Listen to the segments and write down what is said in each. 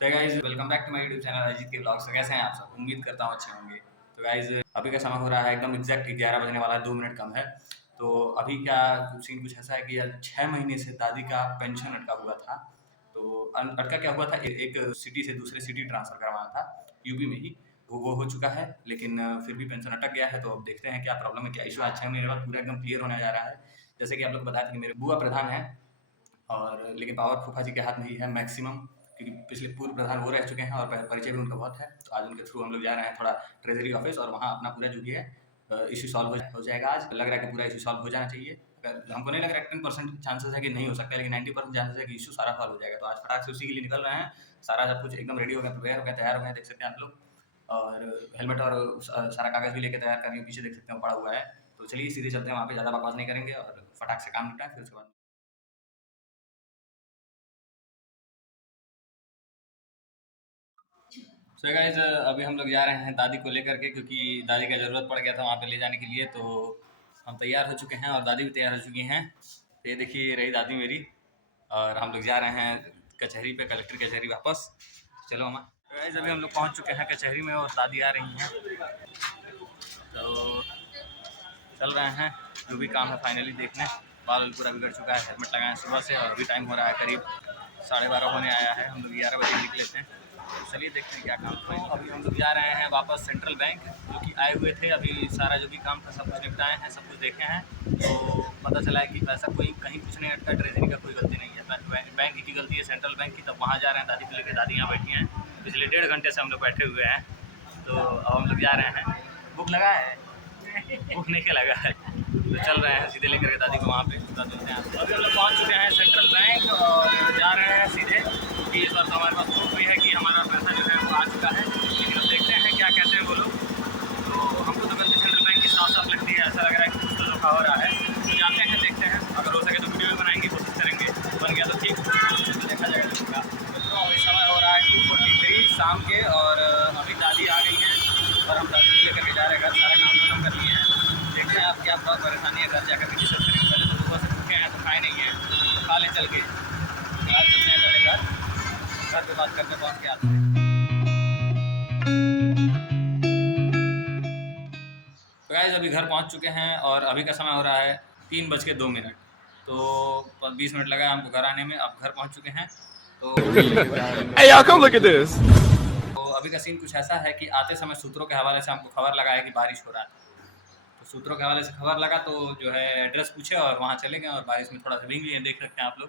So guys welcome back to my YouTube channel Ajit के blogs. कैसे हैं आप सब? उम्मीद करता हूँ अच्छे होंगे। तो गाइस अभी का समय हो रहा है एकदम एग्जैक्ट 11 बजने वाला है, 2 मिनट कम है। तो अभी क्या सीन कुछ ऐसा है कि 6 महीने से दादी का पेंशन अटका हुआ था। तो अटका क्या हुआ था, एक सिटी से दूसरे सिटी ट्रांसफर करवाना था, यूपी में ही। वो हो चुका है, लेकिन फिर भी पेंशन अटक गया है। तो अब देखते हैं क्या प्रॉब्लम है, क्या इशू है। 6 महीने बाद पूरा एकदम क्लियर होने जा रहा है। जैसे कि आप लोग को बताया था कि मेरे बुआ प्रधान है, और लेकिन पावर फूफा जी के हाथ में ही है मैक्सिमम, क्योंकि पिछले पूर्व प्रधान वो रह चुके हैं और परिचय भी उनका बहुत है। तो आज उनके थ्रू हम लोग जा रहे हैं थोड़ा ट्रेजरी ऑफिस, और वहाँ अपना पूरा जो भी है इशू सॉल्व हो जाएगा। आज लग रहा है कि पूरा इशू सॉल्व हो जाना चाहिए। अगर हमको नहीं लग रहा है 10% चांसेस है कि नहीं हो सकता है, लेकिन 90% चांसेस है कि इशू सारा सॉल्व हो जाएगा। तो आज फटाक से उसी के लिए निकल रहे हैं। सारा सब कुछ एकदम रेडी हो गया, प्रिपेयर हो गया, तैयार हो गया, देख सकते हैं आप लोग। और हेलमेट और सारा कागज़ भी लेके तैयार कर रही हूँ, पीछे देख सकते हैं पड़ा हुआ है। तो चलिए सीधे चलते हैं वहाँ पे, ज़्यादा बकवास नहीं करेंगे और फटाक से काम निपटाएं, फिर उसके बाद। सो गाइस अभी हम लोग जा रहे हैं दादी को लेकर के, क्योंकि दादी का ज़रूरत पड़ गया था वहाँ पे ले जाने के लिए। तो हम तैयार हो चुके हैं और दादी भी तैयार हो चुकी हैं। तो ये देखिए, ये रही दादी मेरी। और हम लोग जा रहे हैं कचहरी पे, कलेक्टर कचहरी वापस। चलो अम्मा। गाइस अभी हम लोग पहुँच चुके हैं कचहरी में और दादी आ रही हैं। तो चल रहे हैं जो भी काम है फाइनली देखने। बाल पूरा बिगड़ चुका है, हेलमेट लगाए सुबह से, और अभी टाइम हो रहा है करीब 12:30 होने आया है। हम लोग 11 बजे निकले थे। तो चलिए देखते हैं क्या काम है। अभी हम लोग जा रहे हैं वापस सेंट्रल बैंक, जो कि आए हुए थे। अभी सारा जो भी काम था सब कुछ निपटाए हैं, सब कुछ देखे हैं। तो पता चला है कि पैसा कोई कहीं कुछ नहीं अटका, ट्रेजरी का कोई गलती नहीं है, बैंक की गलती है, सेंट्रल बैंक की। तब वहाँ जा रहे हैं दादी को लेकर। दादी यहाँ बैठी हैं, पिछले 1.5 घंटे से हम लोग बैठे हुए हैं। तो अब हम लोग जा रहे हैं। भूख लगा है? भूख नहीं के लगा है। तो चल रहे हैं सीधे लेकर के दादी को वहाँ पे बता देते हैं। अभी हम लोग पहुँच चुके हैं सेंट्रल बैंक और जा रहे हैं सीधे कि इस बार तो हमारे पास प्रूफ भी है कि हमारा पैसा जो है वो आ चुका है। लेकिन अब देखते हैं क्या कहते हैं वो लोग। तो हमको तो गलती सेंट्रल बैंक की साफ साफ लगती है, ऐसा लग रहा है कि कुछ तो धोखा हो रहा है। तो जाते हैं, देखते हैं, अगर हो सके तो वीडियो भी बनाएंगे, कोशिश करेंगे। बन गया तो ठीक, देखा जाएगा इसका। तो अभी समय हो रहा है 2:43 शाम के, और अभी दादी आ गई हैं और हम दादी को लेकर के जा रहे हैं घर। सारा काम खत्म कर लिए हैं। देखते हैं आप क्या परेशानी है घर जाकर के डिस्कस करेंगे। पहले तो सुबह से भूखे हैं तो खाए नहीं हैं, तो खा लें चल के। आज चलते हैं पहले घर पे बात करके पहुँच के आते हैं। तो गाइस अभी घर पहुँच चुके हैं और अभी का समय हो रहा है 3:02। तो 20 मिनट लगा हमको घर आने में। अब घर पहुँच चुके हैं। तो Hey, y'all, come look at this. तो अभी का सीन कुछ ऐसा है कि आते समय सूत्रों के हवाले से हमको खबर लगा है कि बारिश हो रहा है। तो सूत्रों के हवाले से खबर लगा, तो जो है एड्रेस पूछे और वहाँ चले गए, और बारिश में थोड़ा सा भीग लिए, देख सकते हैं आप लोग।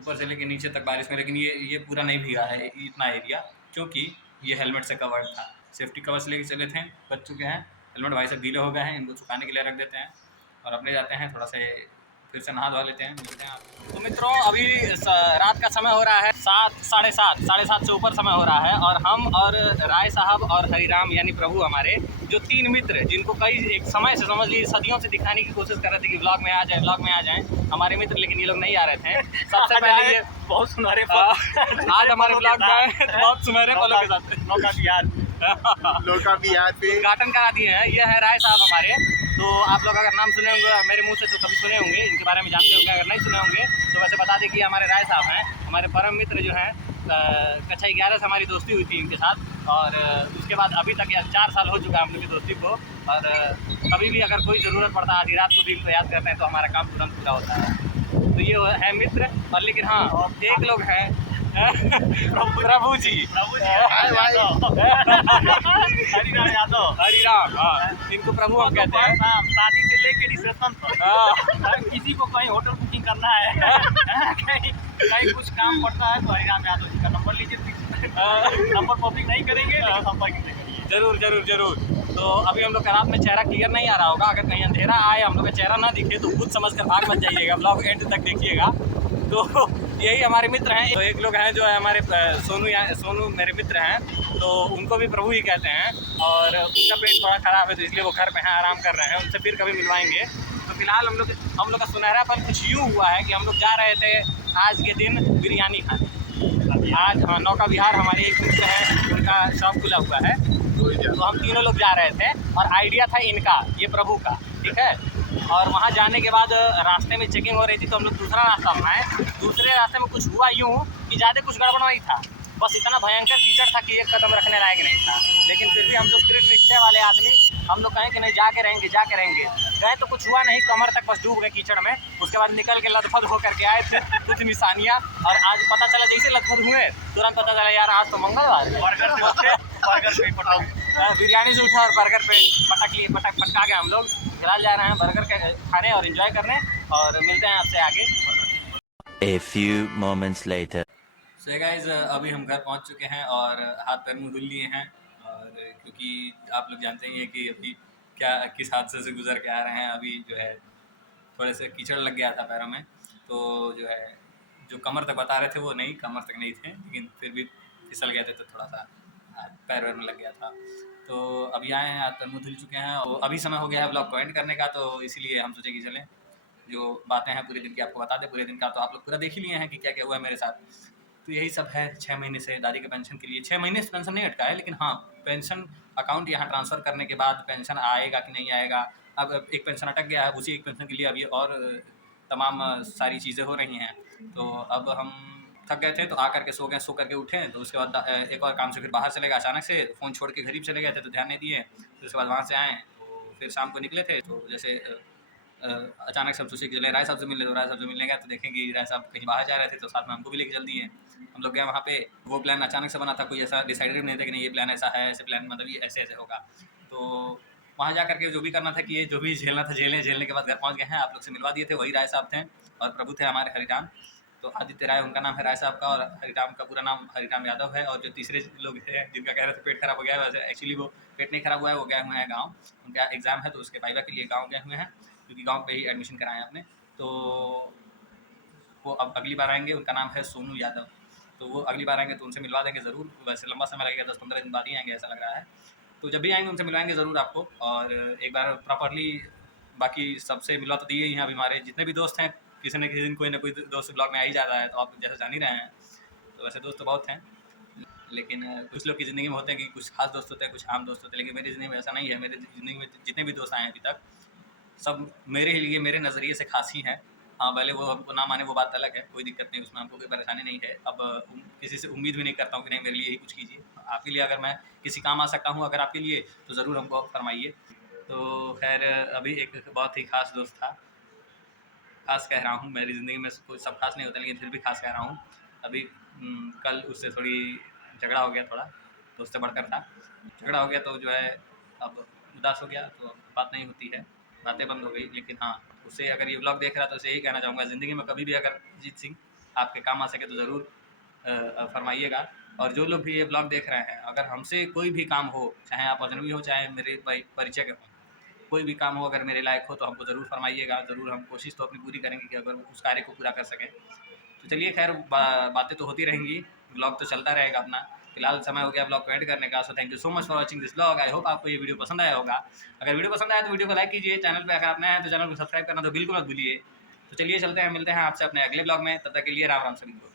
ऊपर से लेके नीचे तक बारिश में, लेकिन ये पूरा नहीं भीगा है इतना एरिया, क्योंकि ये हेलमेट से कवर्ड था। सेफ्टी कवर से लेके चले थे, बच चुके हैं। हेलमेट भाई सब गीले हो गए हैं, इनको सुखाने के लिए रख देते हैं और अपने जाते हैं, थोड़ा से फिर से नहा धो लेते हैं, मिलते हैं आपको। तो मित्रों अभी रात का समय हो रहा है 7, साढ़े 7 से ऊपर समय हो रहा है, और हम और राय साहब और हरिराम यानी प्रभु, हमारे जो 3 मित्र, जिनको कई एक समय से, समझ लीजिए सदियों से दिखाने की कोशिश कर रहे थे कि ब्लॉग में आ जाएं हमारे मित्र, लेकिन ये लोग नहीं आ रहे थे। सबसे पहले ये बहुत सुनहरे आज हमारे ब्लॉग में बहुत सुनहरे फलों के साथ लोका बिहार पे उद्घाटन करा दिए हैं। ये है राय साहब हमारे। तो आप लोग अगर नाम सुने होंगे मेरे मुंह से तो कभी सुने होंगे, इनके बारे में जानते होंगे। अगर नहीं सुने होंगे तो वैसे बता दें कि हमारे राय साहब हैं, हमारे परम मित्र जो हैं। कक्षा 11 से हमारी दोस्ती हुई थी इनके साथ, और उसके बाद अभी तक 4 साल हो चुका है हम लोग की दोस्ती को। और कभी भी अगर कोई ज़रूरत पड़ता है, आधी रात को भी इनको याद करते हैं तो हमारा काम तुरंत पूरा होता है। तो ये है मित्र। और लेकिन हाँ, एक लोग हैं प्रभु जी हरिराम, हाँ, इनको प्रभु हम कहते हैं। शादी से लेके रिसेप्शन तक किसी को कहीं होटल बुकिंग करना है, कहीं कुछ काम पड़ता है तो हरिराम यादव जी का नंबर लीजिए। नंबर पब्लिक नहीं करेंगे, लेकिन संपर्क करिए। जरूर। तो अभी हम लोग का रात में चेहरा क्लियर नहीं आ रहा होगा। अगर कहीं अंधेरा आए, हम लोग का चेहरा ना दिखे, तो खुद समझ कर भाग मत जाइएगा, ब्लॉग एंड तक देखिएगा। तो यही हमारे मित्र हैं। तो एक लोग हैं जो है हमारे सोनू मेरे मित्र हैं, तो उनको भी प्रभु ही कहते हैं। और उनका पेट थोड़ा ख़राब है, तो इसलिए वो घर पे हैं, आराम कर रहे हैं। उनसे फिर कभी मिलवाएंगे। तो फिलहाल हम लोग का सुनहरापन कुछ यूँ हुआ है कि हम लोग जा रहे थे आज के दिन बिरयानी खाने। आज हाँ, नौका विहार हमारे एक मित्र हैं, उनका शॉप खुला हुआ है। तो हम तीनों लोग जा रहे थे, और आइडिया था इनका, ये प्रभु का, ठीक है। और वहाँ जाने के बाद रास्ते में चेकिंग हो रही थी तो हम लोग दूसरा रास्ता अपनाए। दूसरे रास्ते में कुछ हुआ यूँ कि ज़्यादा कुछ गड़बड़ नहीं था, बस इतना भयंकर कीचड़ था कि एक कदम रखने लायक नहीं था। लेकिन फिर भी हम लोग स्क्रीन रिक्शे वाले आदमी हम लोग कहें कि नहीं जाके रहेंगे गए तो कुछ हुआ नहीं, कमर तक बस डूब गए कीचड़ में। उसके बाद निकल के लथपथ होकर के आए थे कुछ निशानियाँ, और आज पता चला जैसे लथपथ हुए तुरंत पता चला यार आज तो मंगलवार है। बर्गर से उठे, बर्गर पे पटक, बिरयानी से उठा और बर्गर पे पटका के हम लोग फिलहाल जा रहे हैं बर्गर के खाने और एंजॉय करने, और मिलते हैं आपसे आगे। A few moments later. So guys अभी हम घर पहुंच चुके हैं और हाथ पैर मुंह धुल लिए हैं, और क्योंकि आप लोग जानते ही हैं कि अभी क्या किस हादसे से गुजर के आ रहे हैं। अभी जो है थोड़े से कीचड़ लग गया था पैरों में, तो जो है जो कमर तक बता रहे थे वो नहीं, कमर तक नहीं थे, लेकिन फिर भी फिसल गए थे तो थोड़ा सा पैर में लग गया था। तो अभी आए हैं, हाथ पैर मुंह धुल चुके हैं और अभी समय हो गया है ब्लॉग को एंड करने का, तो इसीलिए हम सोचे कि चलें जो बातें हैं पूरे दिन की आपको बता दें। पूरे दिन का तो आप लोग पूरा देख ही लिए हैं कि क्या क्या हुआ है मेरे साथ। तो यही सब है। 6 महीने से दादी के पेंशन के लिए, 6 महीने से पेंशन नहीं अटका है, लेकिन हाँ पेंशन अकाउंट यहाँ ट्रांसफ़र करने के बाद पेंशन आएगा कि नहीं आएगा। अब एक पेंशन अटक गया है, उसी एक पेंशन के लिए अभी और तमाम सारी चीज़ें हो रही हैं। तो अब हम थक गए थे तो आकर के सो गए, सो करके उठे तो उसके बाद एक और काम से फिर बाहर चले गए अचानक से, फ़ोन छोड़ के घर ही चले गए थे तो ध्यान नहीं दिए। फिर उसके बाद वहाँ से आए तो फिर शाम को निकले थे, तो जैसे अचानक से हम सोचे कि चले राय साहब से मिलने, तो राय साहब से मिलने गए तो देखें कि राय साहब कहीं बाहर जा रहे थे, तो साथ में हमको भी लेके चल दिए। हम लोग गए वहाँ पे, वो प्लान अचानक से बना था, कोई ऐसा डिसाइडेड नहीं था कि नहीं ये प्लान ऐसा है, ऐसे प्लान मतलब ये ऐसे ऐसे होगा। तो वहाँ जा करके जो भी करना था कि ये जो भी झेलना था झेलने के बाद घर पहुँच गए हैं। आप लोग से मिलवा दिए थे, वही राय साहब थे और प्रभु थे हमारे हरिराम। तो आदित्य राय उनका नाम है राय साहब का, और हरिराम का पूरा नाम हरिराम यादव है। और जो तीसरे लोग हैं जिनका कह रहे थे पेट खराब हो गया है, वैसे एक्चुअली वो पेट नहीं खराब हुआ है, वो गए हुए हैं गाँव, उनका एग्ज़ाम है तो उसके वाइवा के लिए गाँव गए हुए हैं, क्योंकि गाँव पे ही एडमिशन कराएं आपने। तो वो अब अगली बार आएंगे, उनका नाम है सोनू यादव। तो वो अगली बार आएंगे तो उनसे मिलवा देंगे ज़रूर। वैसे लंबा समय लगेगा, 10-15 दिन बाद ही आएंगे ऐसा लग रहा है। तो जब भी आएंगे उनसे मिलवाएंगे ज़रूर आपको, और एक बार प्रॉपरली बाकी सबसे मिलवा तो दिए ही हैं। अभी हमारे जितने भी दोस्त हैं, किसी न किसी दिन कोई ना कोई दोस्त ब्लॉग में आ ही जा रहा है, तो आप जैसे जान ही रहे हैं। तो वैसे दोस्त तो बहुत हैं, लेकिन कुछ लोग की ज़िंदगी में होते हैं कि कुछ खास दोस्त होते हैं, कुछ आम दोस्त होते हैं, लेकिन मेरी ज़िंदगी में ऐसा नहीं है। मेरी ज़िंदगी में जितने भी दोस्त आए हैं अभी तक, सब मेरे लिए, मेरे नज़रिए से खास ही हैं। हाँ, भले वो हमको ना माने वो बात अलग है, कोई दिक्कत नहीं, उसमें हमको कोई परेशानी नहीं है। अब किसी से उम्मीद भी नहीं करता हूँ कि नहीं मेरे लिए ही कुछ कीजिए। आपके लिए अगर मैं किसी काम आ सकता हूँ अगर आपके लिए, तो ज़रूर हमको फरमाइए। तो खैर अभी एक बहुत ही ख़ास दोस्त था, ख़ास कह रहा हूँ, मेरी ज़िंदगी में कोई सब खास नहीं होता, लेकिन फिर भी ख़ास कह रहा हूँ। अभी कल उससे थोड़ी झगड़ा हो गया, थोड़ा दोस्त से बढ़कर था, झगड़ा हो गया तो जो है अब उदास हो गया, तो अब बात नहीं होती है, बातें बंद हो गई। लेकिन हाँ, उससे अगर ये व्लॉग देख रहा है तो उसे यही कहना चाहूँगा, ज़िंदगी में कभी भी अगर अजीत सिंह आपके काम आ सके तो ज़रूर फरमाइएगा। और जो लोग भी ये व्लॉग देख रहे हैं, अगर हमसे कोई भी काम हो, चाहे आप अजनबी हो चाहे मेरे परिचय के हों, कोई भी काम हो अगर मेरे लायक हो तो हमको ज़रूर फरमाइएगा। ज़रूर हम कोशिश तो अपनी पूरी करेंगे कि अगर उस कार्य को पूरा कर सकें। तो चलिए खैर बातें तो होती रहेंगी, व्लॉग तो चलता रहेगा अपना। फिलहाल समय हो गया व्लॉग को एंड करने का। So thank you so much for watching this vlog. I hope आपको ये वीडियो पसंद आया होगा। अगर वीडियो पसंद आया तो वीडियो को लाइक कीजिए, चैनल पे अगर आप नए हैं तो चैनल को सब्सक्राइब करना तो बिल्कुल मत भूलिए। तो चलिए चलते हैं, मिलते हैं आपसे अपने अगले व्लॉग में, तब तक के लिए राम राम सभी को।